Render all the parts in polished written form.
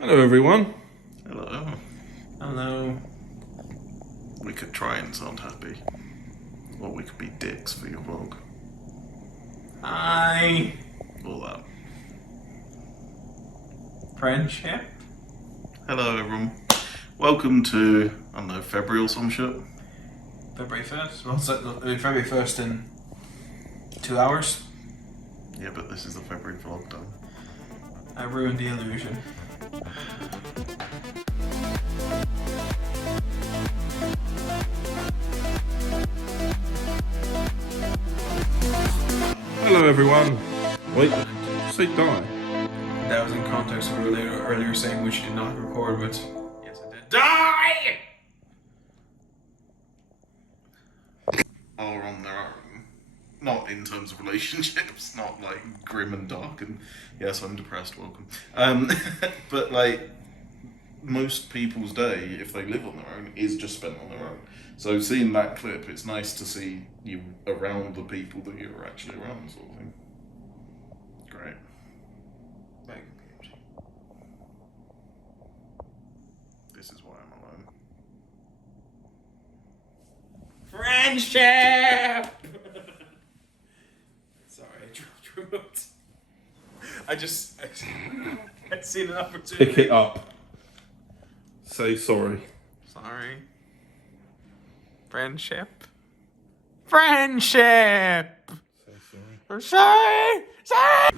Hello everyone. Hello. Hello. We could try and sound happy. Or we could be dicks for your vlog. Hi. All that. Friendship. Hello everyone. Welcome to, I don't know, February or some shit. February 1st. Well, February 1st in 2 hours. Yeah, but this is the February vlog done. I ruined the illusion. Hello everyone. Wait, did you say die? That was in context of earlier saying which you did not record with. Yes, I did. Die! Are on their own. Not in terms of relationships, not like grim and dark and yes, I'm depressed, welcome. But like, most people's day, if they live on their own, is just spent on their own. So seeing that clip, it's nice to see you around the people that you're actually around, sort of thing. Great. Very good. This is why I'm alone. Friendship! Sorry, I dropped remote. I'd seen an opportunity. Pick it up. Say sorry. Sorry. Friendship. Friendship! Say sorry. Sorry! Sorry!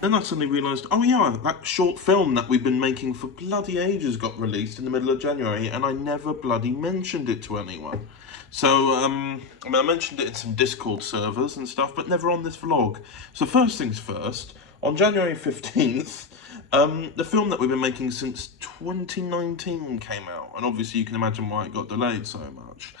Then I suddenly realised, oh yeah, that short film that we've been making for bloody ages got released in the middle of January, and I never bloody mentioned it to anyone. So, I mean, I mentioned it in some Discord servers and stuff, but never on this vlog. So first things first, on January 15th, the film that we've been making since 2019 came out, and obviously you can imagine why it got delayed so much.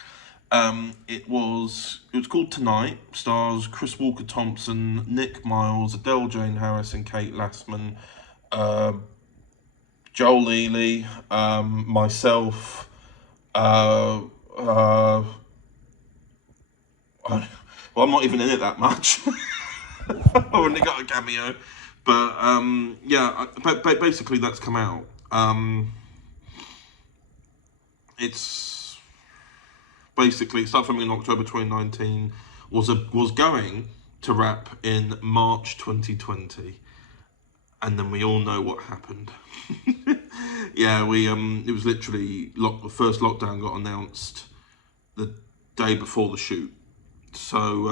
It was called Tonight, stars Chris Walker-Thompson, Nick Miles, Adele Jane Harris and Kate Lassman, Joel Ely, myself, well, I'm not even in it that much. I've only got a cameo, but yeah, but basically that's come out. It's basically, it started filming in October 2019, was going to wrap in March 2020, and then we all know what happened. Yeah, it was literally, the first lockdown got announced the day before the shoot, so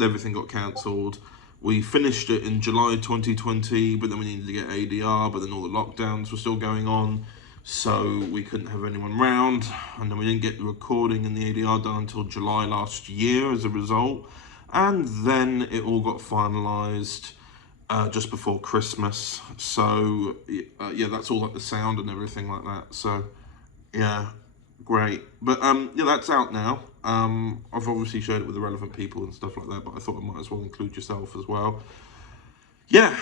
everything got cancelled. We finished it in July 2020, but then we needed to get ADR, but then all the lockdowns were still going on, so we couldn't have anyone round, and then we didn't get the recording and the ADR done until July last year as a result, and then it all got finalised just before Christmas. So yeah, that's all like the sound and everything like that. So yeah, great. But yeah, that's out now. I've obviously shared it with the relevant people and stuff like that, but I thought I might as well include yourself as well. Yeah,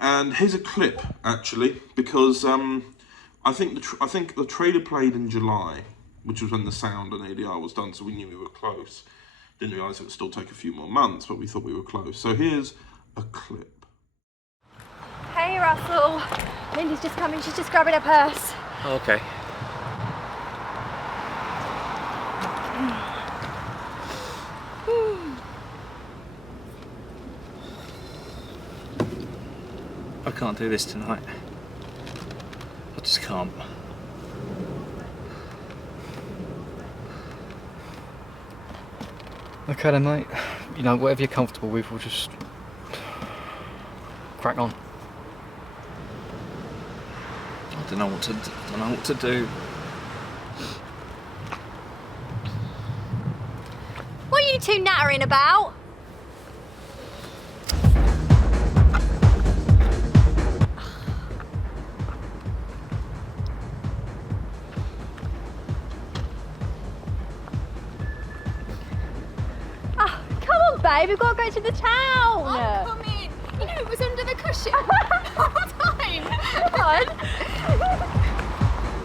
and here's a clip actually, because I think the trailer played in July, which was when the sound and ADR was done, so we knew we were close. Didn't realise it would still take a few more months, but we thought we were close. So here's a clip. Hey Russell, Lindy's just coming, she's just grabbing her purse. Okay. I can't do this tonight. I just can't. Okay then, mate. You know, whatever you're comfortable with, we'll just crack on. I don't know what to do. What are you two nattering about? Oh, come on babe, we've got to go to the town. Oh, come in. You know, it was under the cushion the whole time. Come on.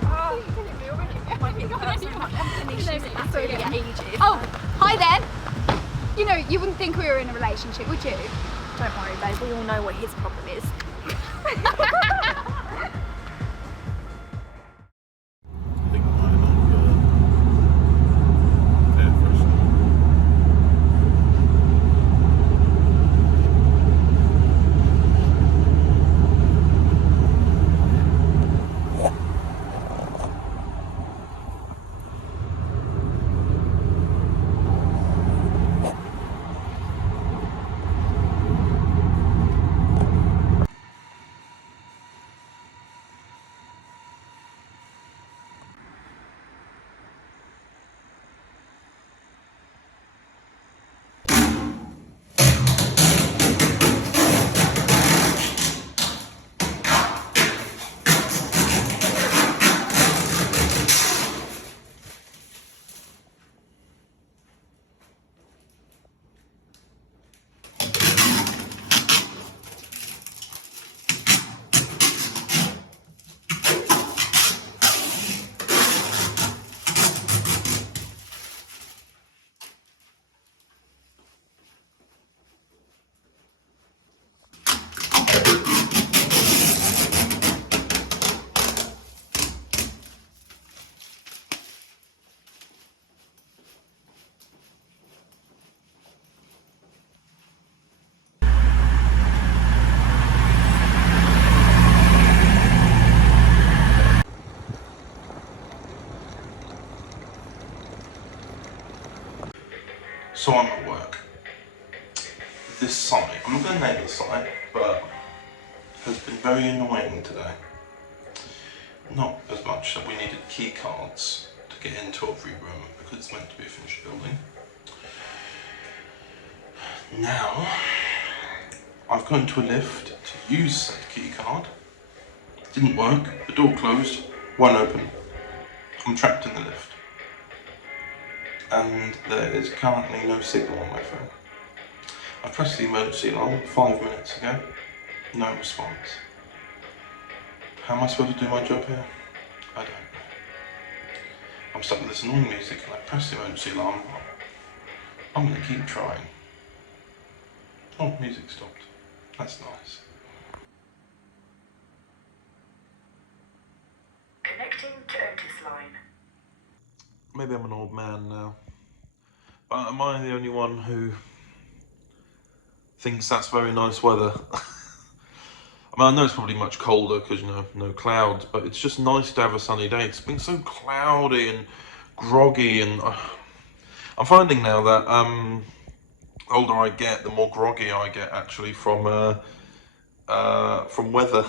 Oh, you didn't realise. Oh my God, I didn't have any issues at ages. Oh, hi then. You know, you wouldn't think we were in a relationship, would you? Don't worry, babe. We all know what his problem is. I think I might have peer pressure. So I'm at work. This site, I'm not going to name the site, but has been very annoying today. Not as much that we needed key cards to get into every room because it's meant to be a finished building. Now, I've gone to a lift to use said key card. Didn't work, the door closed, won't open. I'm trapped in the lift. And there is currently no signal on my phone. I pressed the emergency alarm 5 minutes ago, no response. How am I supposed to do my job here? I don't know. I'm stuck with this annoying music and I press the emergency alarm. I'm going to keep trying. Oh, music stopped. That's nice. Connecting to Otis line. Maybe I'm an old man now. But am I the only one who thinks that's very nice weather? I mean, I know it's probably much colder because, you know, no clouds, but it's just nice to have a sunny day. It's been so cloudy and groggy, and I'm finding now that older I get, the more groggy I get actually from weather.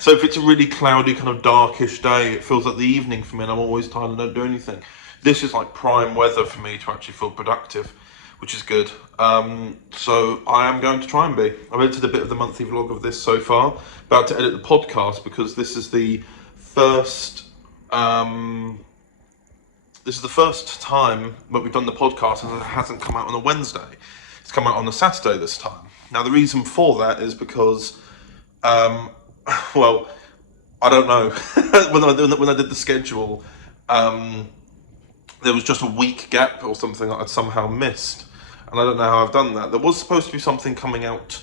So if it's a really cloudy, kind of darkish day, it feels like the evening for me, and I'm always tired and don't do anything. This is like prime weather for me to actually feel productive, which is good. So I am going to try and be. I've edited a bit of the monthly vlog of this so far. About to edit the podcast because this is the first time that we've done the podcast and it hasn't come out on a Wednesday. It's come out on a Saturday this time. Now the reason for that is because well, I don't know. when I did the schedule, there was just a week gap or something that I'd somehow missed. And I don't know how I've done that. There was supposed to be something coming out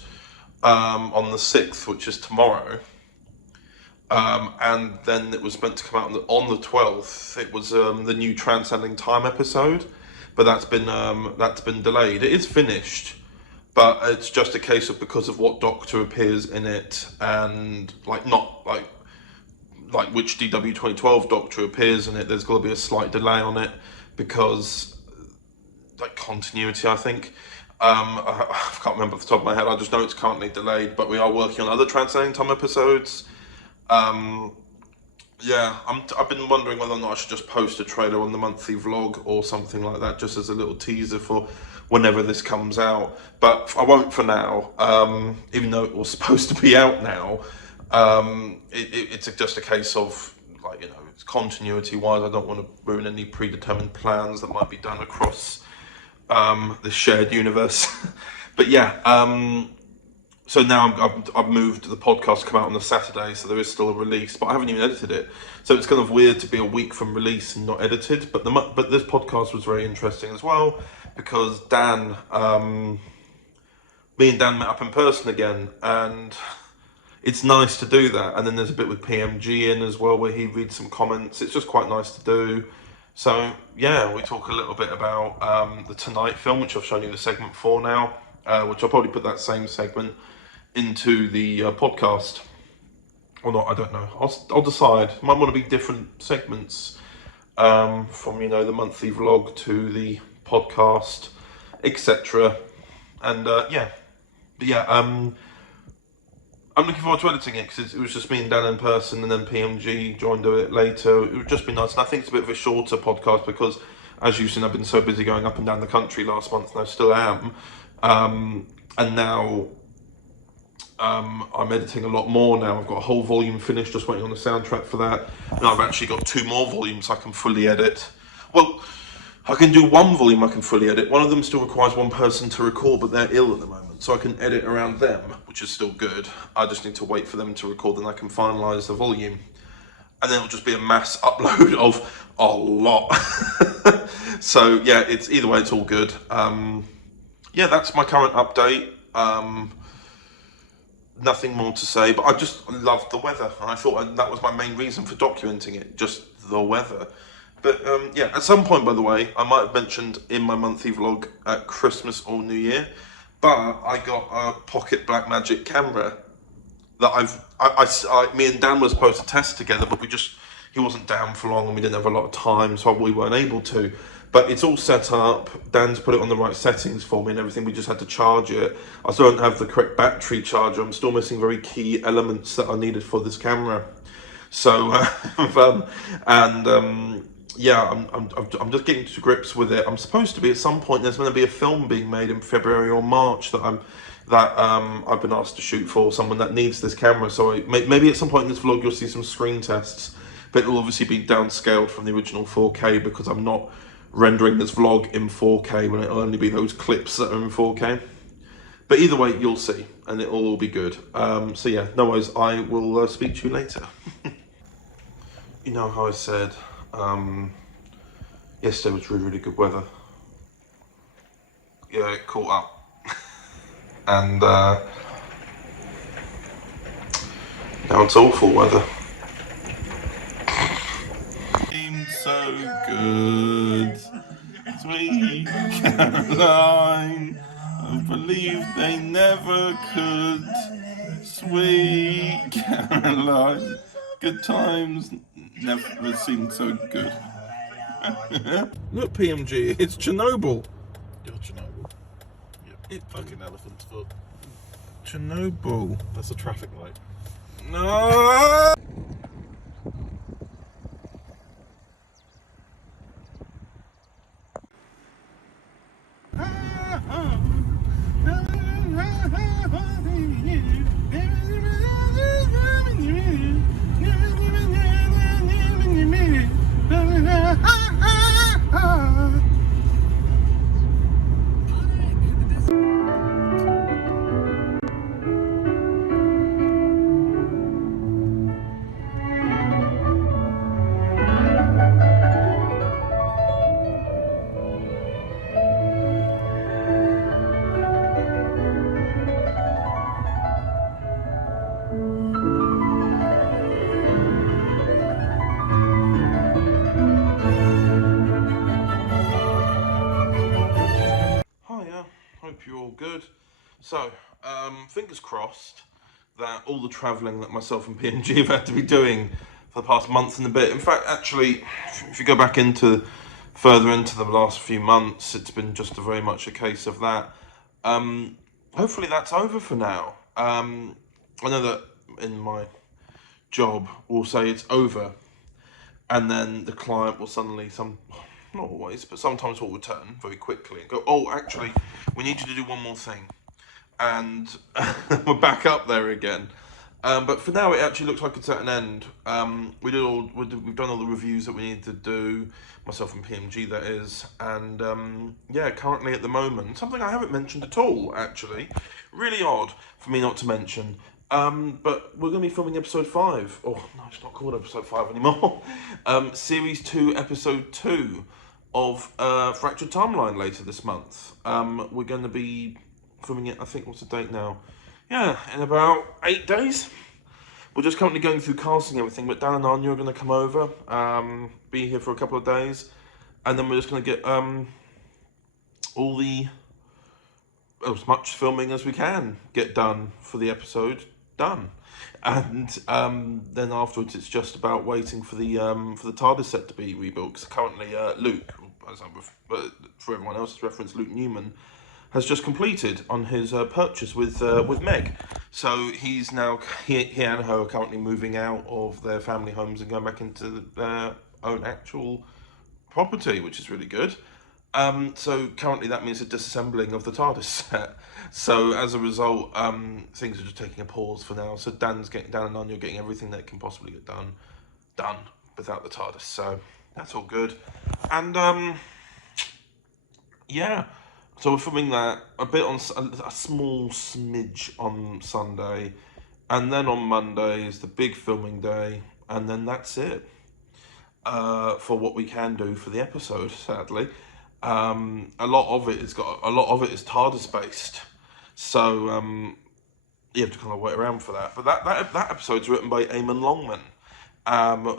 on the 6th, which is tomorrow. And then it was meant to come out on the 12th. It was the new Transcending Time episode. But that's been delayed. It is finished. But it's just a case of because of what Doctor appears in it, and not which DW 2012 Doctor appears in it, there's got to be a slight delay on it because continuity, I think. I can't remember off the top of my head. I just know it's currently delayed, but we are working on other Transcending Time episodes. Yeah, I've been wondering whether or not I should just post a trailer on the monthly vlog or something like that, just as a little teaser for whenever this comes out. But I won't for now, even though it was supposed to be out now. It's just a case of, it's continuity-wise. I don't want to ruin any predetermined plans that might be done across the shared universe. But yeah, so now I've moved the podcast to come out on a Saturday, so there is still a release, but I haven't even edited it. So it's kind of weird to be a week from release and not edited. But this podcast was very interesting as well because Dan, me and Dan met up in person again, and it's nice to do that. And then there's a bit with PMG in as well, where he reads some comments. It's just quite nice to do. So yeah, we talk a little bit about the Tonight film, which I've shown you the segment for now, which I'll probably put that same segment into the podcast. Or not, I don't know. I'll decide. Might want to be different segments from, you know, the monthly vlog to the podcast, etc. And yeah. But yeah, I'm looking forward to editing it, because it was just me and Dan in person, and then PMG joined it later. It would just be nice. And I think it's a bit of a shorter podcast because, as you've seen, I've been so busy going up and down the country last month, and I still am. And now I'm editing a lot more now. I've got a whole volume finished, just waiting on the soundtrack for that. And I've actually got 2 more volumes I can fully edit. Well, I can do 1 volume I can fully edit. One of them still requires 1 person to record, but they're ill at the moment, so I can edit around them, which is still good. I just need to wait for them to record, and I can finalise the volume. And then it'll just be a mass upload of a lot. So yeah, it's either way, it's all good. Yeah, that's my current update. Nothing more to say, but I just loved the weather, and I thought that was my main reason for documenting it, just the weather. But yeah, at some point, by the way, I might have mentioned in my monthly vlog at Christmas or New Year, but I got a pocket Blackmagic camera that me and Dan were supposed to test together, but he wasn't down for long, and we didn't have a lot of time, so we weren't able to. But it's all set up. Dan's put it on the right settings for me and everything. We just had to charge it. I still don't have the correct battery charger. I'm still missing very key elements that are needed for this camera. So, yeah, I'm just getting to grips with it. I'm supposed to be at some point. There's going to be a film being made in February or March that I've been asked to shoot for someone that needs this camera. So maybe at some point in this vlog you'll see some screen tests, but it'll obviously be downscaled from the original 4K because I'm not rendering this vlog in 4K when it'll only be those clips that are in 4K. But either way, you'll see, and it'll all be good. So yeah, no worries. I will speak to you later. You know how I said yesterday was really, really good weather. Yeah, it caught up. And now it's awful weather. Seems so good. Sweet Caroline, I believe they never could. Sweet Caroline, good times never seemed so good. Look, PMG, it's Chernobyl. You're Chernobyl. It Fucking elephant's foot. Chernobyl. That's a traffic light. No. Hope you're all good. So, fingers crossed that all the travelling that myself and PMG have had to be doing for the past month and a bit. In fact, actually, if you go back further into the last few months, it's been just very much a case of that. Hopefully that's over for now. I know that in my job we'll say it's over, and then the client will suddenly, not always, but sometimes will return very quickly and go, oh, actually, we need you to do one more thing. And we're back up there again. But for now, it actually looks like it's at an end. We've done all the reviews that we need to do, myself and PMG, that is. And yeah, currently at the moment, something I haven't mentioned at all, actually. Really odd for me not to mention. But we're going to be filming episode 5. Oh, no, it's not called episode 5 anymore. Series 2, episode 2 of Fractured Timeline later this month. We're going to be filming it, I think, what's the date now? Yeah, in about 8 days. We're just currently going through casting everything, but Dan and Anya are going to come over, be here for a couple of days, and then we're just going to get all the, as much filming as we can get done for the episode done. And then afterwards, it's just about waiting for the TARDIS set to be rebuilt. Because currently, Luke, for everyone else's reference, Luke Newman has just completed on his purchase with Meg. So he's now he and her are currently moving out of their family homes and going back into their own actual property, which is really good. So currently that means a disassembling of the TARDIS set. So as a result, things are just taking a pause for now. So Dan and Anya are getting everything that can possibly get done without the TARDIS. So that's all good. And yeah, so we're filming that a bit on a small smidge on Sunday, and then on Monday is the big filming day, and then that's it for what we can do for the episode. Sadly. A lot of it is TARDIS based, so you have to kind of wait around for that. But that episode's written by Eamon Longman,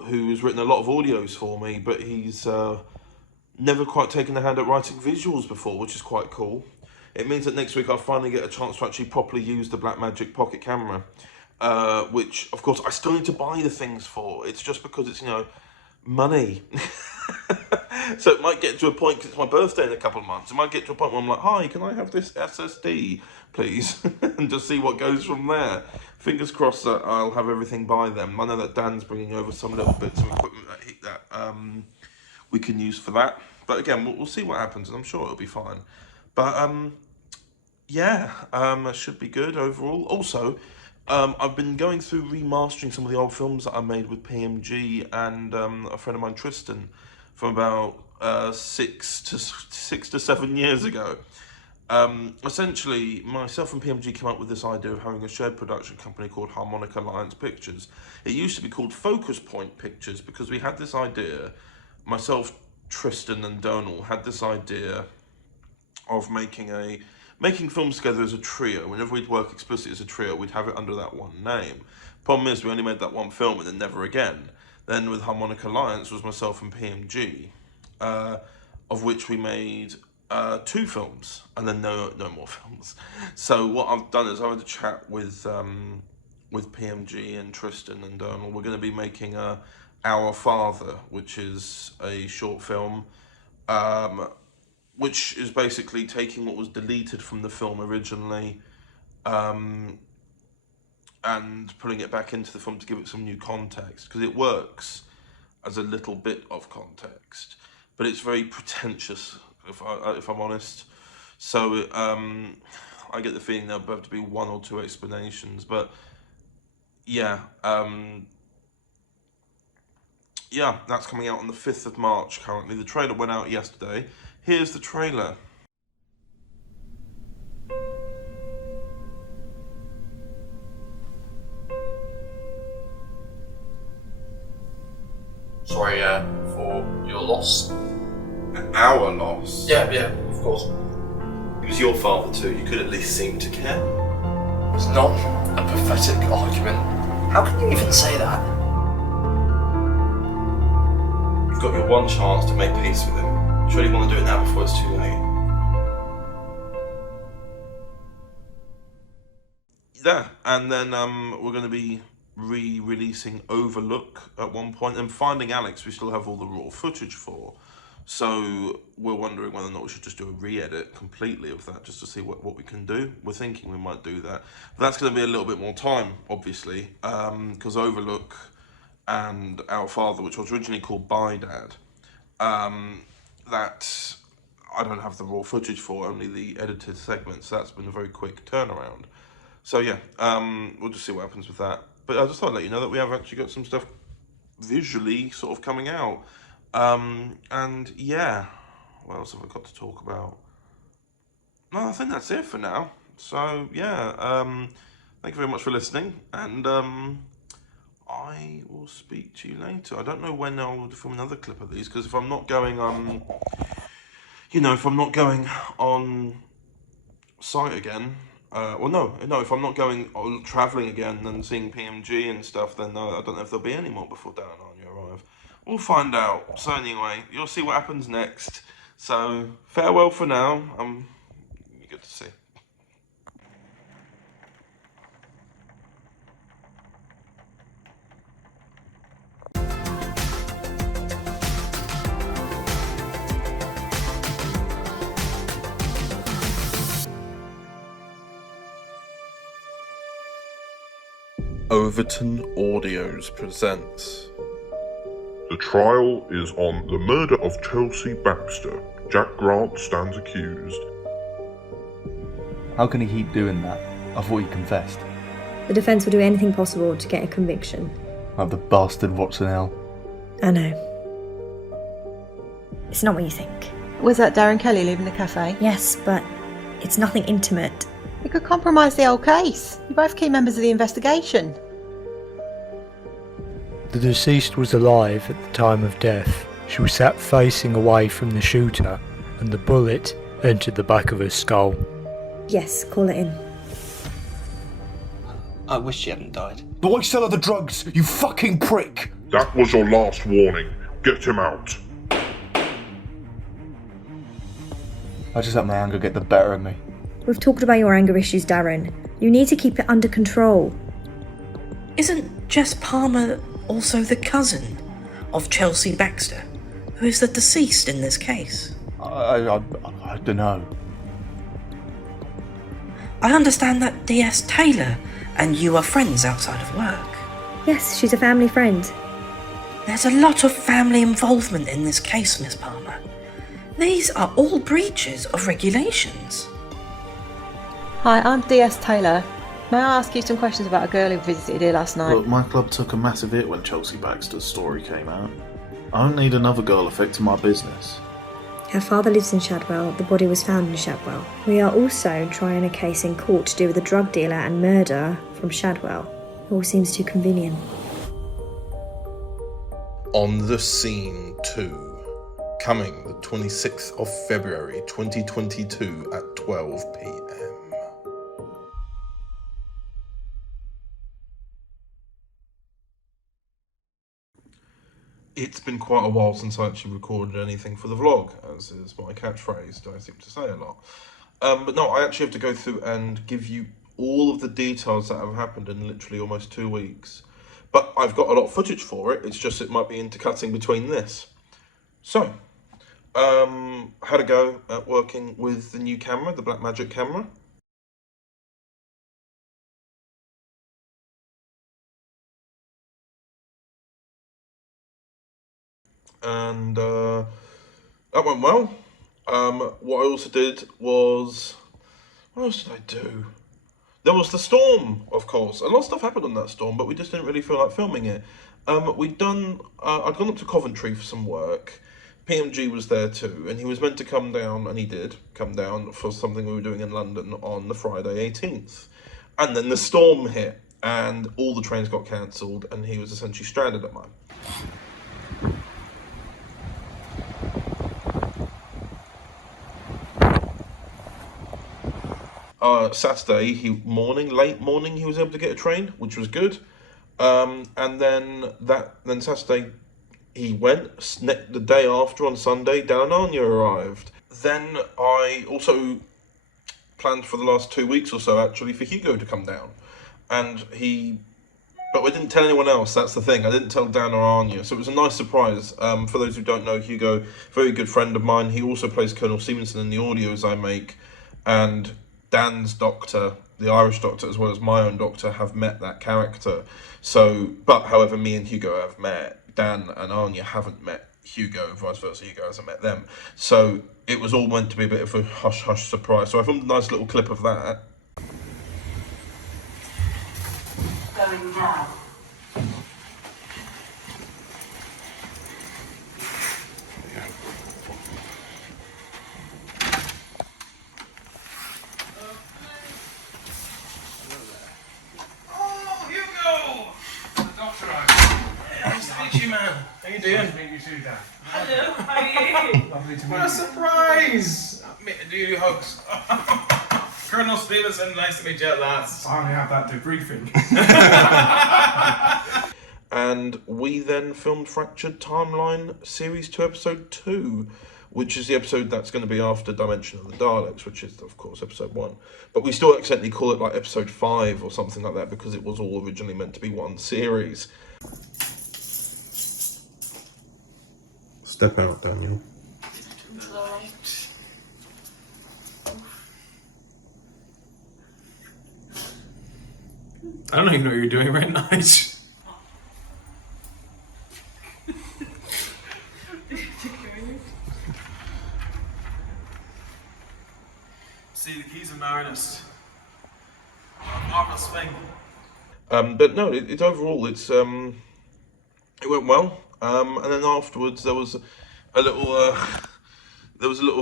who's written a lot of audios for me, but he's never quite taken a hand at writing visuals before, which is quite cool. It means that next week I'll finally get a chance to actually properly use the Blackmagic Pocket Camera, which of course I still need to buy the things for. It's just because it's, money. So it might get to a point, because it's my birthday in a couple of months, it might get to a point where I'm like, hi, can I have this SSD, please? And just see what goes from there. Fingers crossed that I'll have everything by then. I know that Dan's bringing over some little bits of equipment that we can use for that. But again, we'll see what happens, and I'm sure it'll be fine. But yeah, it should be good overall. Also, I've been going through remastering some of the old films that I made with PMG and a friend of mine, Tristan, from about 6 to 7 years ago. Essentially, myself and PMG came up with this idea of having a shared production company called Harmonic Alliance Pictures. It used to be called Focus Point Pictures because we had this idea, myself, Tristan and Donal had this idea of making films together as a trio. Whenever we'd work explicitly as a trio, we'd have it under that one name. Problem is, we only made that one film and then never again. Then with Harmonic Alliance was myself and PMG, of which we made 2 films, and then no more films. So what I've done is I've had a chat with PMG and Tristan and Donal. We're going to be making Our Father, which is a short film, which is basically taking what was deleted from the film originally, and putting it back into the film to give it some new context, because it works as a little bit of context, but it's very pretentious, if I'm honest. So I get the feeling there'll have to be 1 or 2 explanations, but yeah, yeah, that's coming out on the 5th of March currently. The trailer went out yesterday. Here's the trailer. Sorry for your loss. Our loss? Yeah, of course. It was your father too. You could at least seem to care. It's not a pathetic argument. How can you even say that? You've got your one chance to make peace with him. Surely you want to do it now before it's too late. Yeah, and then we're going to be re-releasing Overlook at one point, and Finding Alex we still have all the raw footage for. So we're wondering whether or not we should just do a re-edit completely of that, just to see what we can do. We're thinking we might do that. But that's going to be a little bit more time, obviously, because Overlook and Our Father, which was originally called Bye Dad, that I don't have the raw footage for, only the edited segments. So that's been a very quick turnaround. So yeah, we'll just see what happens with that. But I just thought I'd let you know that we have actually got some stuff visually sort of coming out. And yeah, what else have I got to talk about? No, I think that's it for now. So yeah, thank you very much for listening, and I will speak to you later. I don't know when I'll film another clip of these, because if I'm not going, if I'm not going on site again, if I'm not going travelling again and seeing PMG and stuff, then I don't know if there'll be any more before Dan and Anya arrive. We'll find out. So anyway, you'll see what happens next. So farewell for now. Good to see. Overton Audios presents. The trial is on the murder of Chelsea Baxter. Jack Grant stands accused. How can he keep doing that? I thought he confessed. The defence will do anything possible to get a conviction. Like the bastard Watson L. I know. It's not what you think. Was that Darren Kelly leaving the cafe? Yes, but it's nothing intimate. It could compromise the whole case. You're both key members of the investigation. The deceased was alive at the time of death. She was sat facing away from the shooter, and the bullet entered the back of her skull. Yes, call it in. I wish she hadn't died. But why sell her the drugs, you fucking prick? That was your last warning. Get him out. I just let my anger get the better of me. We've talked about your anger issues, Darren. You need to keep it under control. Isn't Jess Palmer also the cousin of Chelsea Baxter, who is the deceased in this case? I don't know. I understand that DS Taylor and you are friends outside of work. Yes, she's a family friend. There's a lot of family involvement in this case, Miss Palmer. These are all breaches of regulations. Hi, I'm DS Taylor. May I ask you some questions about a girl who visited here last night? Look, my club took a massive hit when Chelsea Baxter's story came out. I don't need another girl affecting my business. Her father lives in Shadwell. The body was found in Shadwell. We are also trying a case in court to do with a drug dealer and murder from Shadwell. It all seems too convenient. On the Scene 2. Coming the 26th of February 2022 at 12 p.m. It's been quite a while since I actually recorded anything for the vlog, as is my catchphrase, I seem to say a lot. But no, I actually have to go through and give you all of the details that have happened in literally almost 2 weeks. But I've got a lot of footage for it, it's just it might be intercutting between this. So, had a go at working with the new camera, the Blackmagic camera. And that went well. What I also did was, what else did I do? There was the storm, of course. A lot of stuff happened on that storm, but we just didn't really feel like filming it. I'd gone up to Coventry for some work. PMG was there too, and he was meant to come down, and he did come down for something we were doing in London on the Friday 18th. And then the storm hit, and all the trains got cancelled, and he was essentially stranded at mine. Saturday, late morning, he was able to get a train, which was good. And then Saturday, he went. The day after, on Sunday, Dan and Anya arrived. Then I also planned for the last 2 weeks or so, actually, for Hugo to come down. But we didn't tell anyone else, that's the thing. I didn't tell Dan or Anya, so it was a nice surprise. For those who don't know, Hugo, very good friend of mine. He also plays Colonel Stevenson in the audios I make. And Dan's doctor, the Irish doctor, as well as my own doctor, have met that character. However, me and Hugo have met. Dan and Anya haven't met Hugo, vice versa, Hugo hasn't met them. So it was all meant to be a bit of a hush-hush surprise. So I filmed a nice little clip of that. Going down. Oh, Hugo! The doctor arrived. How you doing? Nice to meet you too, Dan. Hello, how are you? Lovely to meet What a you. surprise! Do you do hugs? Colonel Stevenson, nice to meet you at last. Finally have that debriefing. And we then filmed Fractured Timeline Series 2, Episode 2, which is the episode that's going to be after Dimension of the Daleks, which is, of course, Episode 1. But we still accidentally call it like Episode 5 or something like that because it was all originally meant to be one series. Step out, Daniel. I don't even know what you're doing right now. See, the keys of Marinus. Marvelous thing. But no, it overall, it went well. And then afterwards, there was a little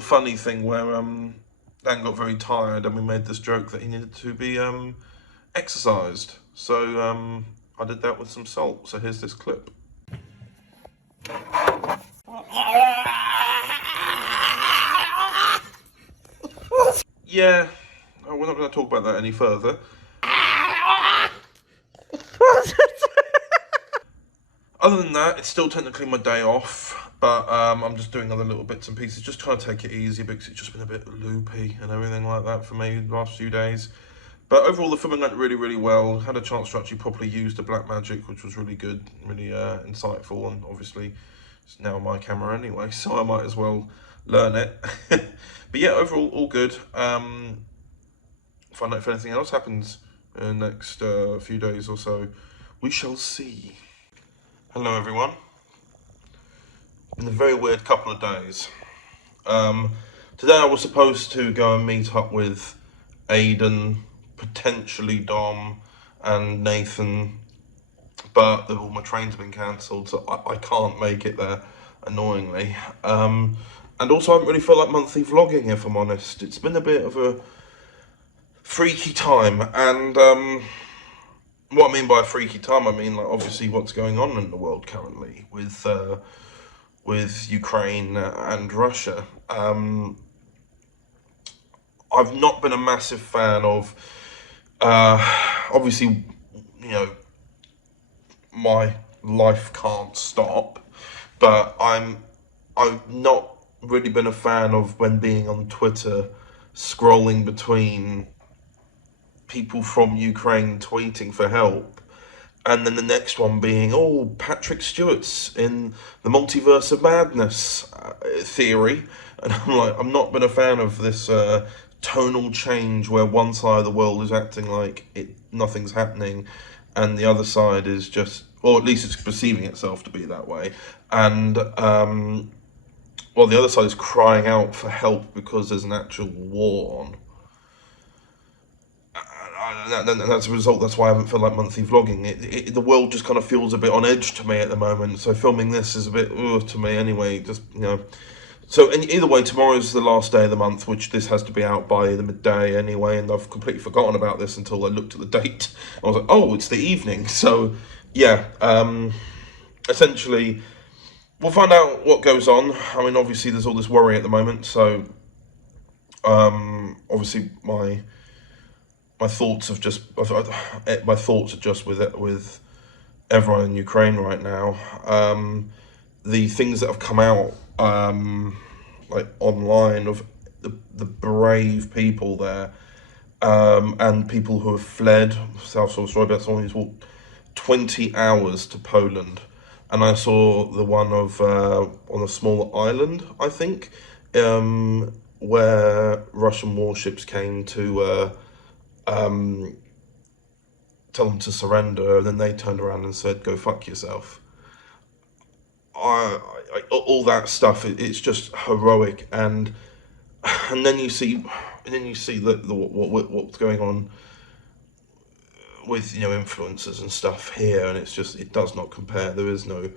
funny thing where Dan got very tired, and we made this joke that he needed to be exercised. So I did that with some salt. So here's this clip. Yeah, we're not going to talk about that any further. Other than that, it's still technically my day off, but I'm just doing other little bits and pieces, just trying to take it easy because it's just been a bit loopy and everything like that for me the last few days. But overall, the filming went really, really well. Had a chance to actually properly use the black magic, which was really good, really insightful, and obviously it's now my camera anyway, so I might as well learn it. But yeah, overall, all good. Find out if anything else happens in the next few days or so. We shall see. Hello, everyone. Been a very weird couple of days. Today I was supposed to go and meet up with Aidan, potentially Dom, and Nathan, but all my trains have been cancelled, so I can't make it there, annoyingly. And also, I haven't really felt like monthly vlogging, if I'm honest. It's been a bit of a freaky time, and what I mean by a freaky time, I mean, like, obviously what's going on in the world currently with Ukraine and Russia. I've not been a massive fan of, obviously, you know, my life can't stop, but I've not really been a fan of, when being on Twitter, scrolling between people from Ukraine tweeting for help, and then the next one being, oh, Patrick Stewart's in the multiverse of madness theory, and I'm like, I'm not been a fan of this tonal change where one side of the world is acting like nothing's happening, and the other side is just, or at least it's perceiving itself to be that way, and well, the other side is crying out for help because there's an actual war on. And as a result, that's why I haven't felt like monthly vlogging. The world just kind of feels a bit on edge to me at the moment, so filming this is a bit to me anyway, just, you know. So either way, tomorrow's the last day of the month, which this has to be out by the midday anyway, and I've completely forgotten about this until I looked at the date. I was like, oh, it's the evening. So yeah, essentially, we'll find out what goes on. I mean, obviously there's all this worry at the moment, so obviously my thoughts are just with everyone in Ukraine right now. The things that have come out like online of the brave people there, and people who have fled. South saw a story about someone who's walked 20 hours to Poland, and I saw the one of on a small island, I think, where Russian warships came to tell them to surrender, and then they turned around and said, "Go fuck yourself." All that stuff, it's just heroic, and then you see what's going on with, you know, influencers and stuff here, and it's just, it does not compare. There is you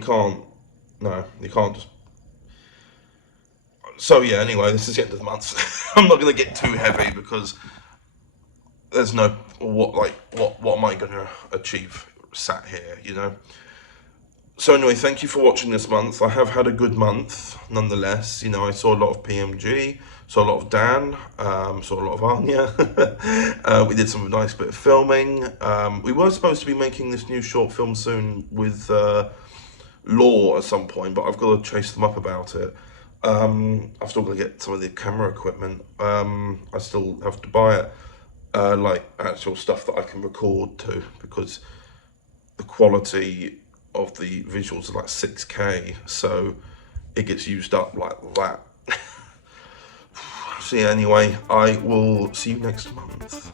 can't just. So yeah, anyway, this is the end of the month. I'm not going to get too heavy because there's no, what am I going to achieve sat here, you know? So anyway, thank you for watching this month. I have had a good month, nonetheless. You know, I saw a lot of PMG, saw a lot of Dan, saw a lot of Anya. We did some nice bit of filming. We were supposed to be making this new short film soon with Law at some point, but I've got to chase them up about it. I've still got to get some of the camera equipment. I still have to buy it, like actual stuff that I can record to, because the quality of the visuals are like 6K, so it gets used up like that. So yeah, anyway, I will see you next month.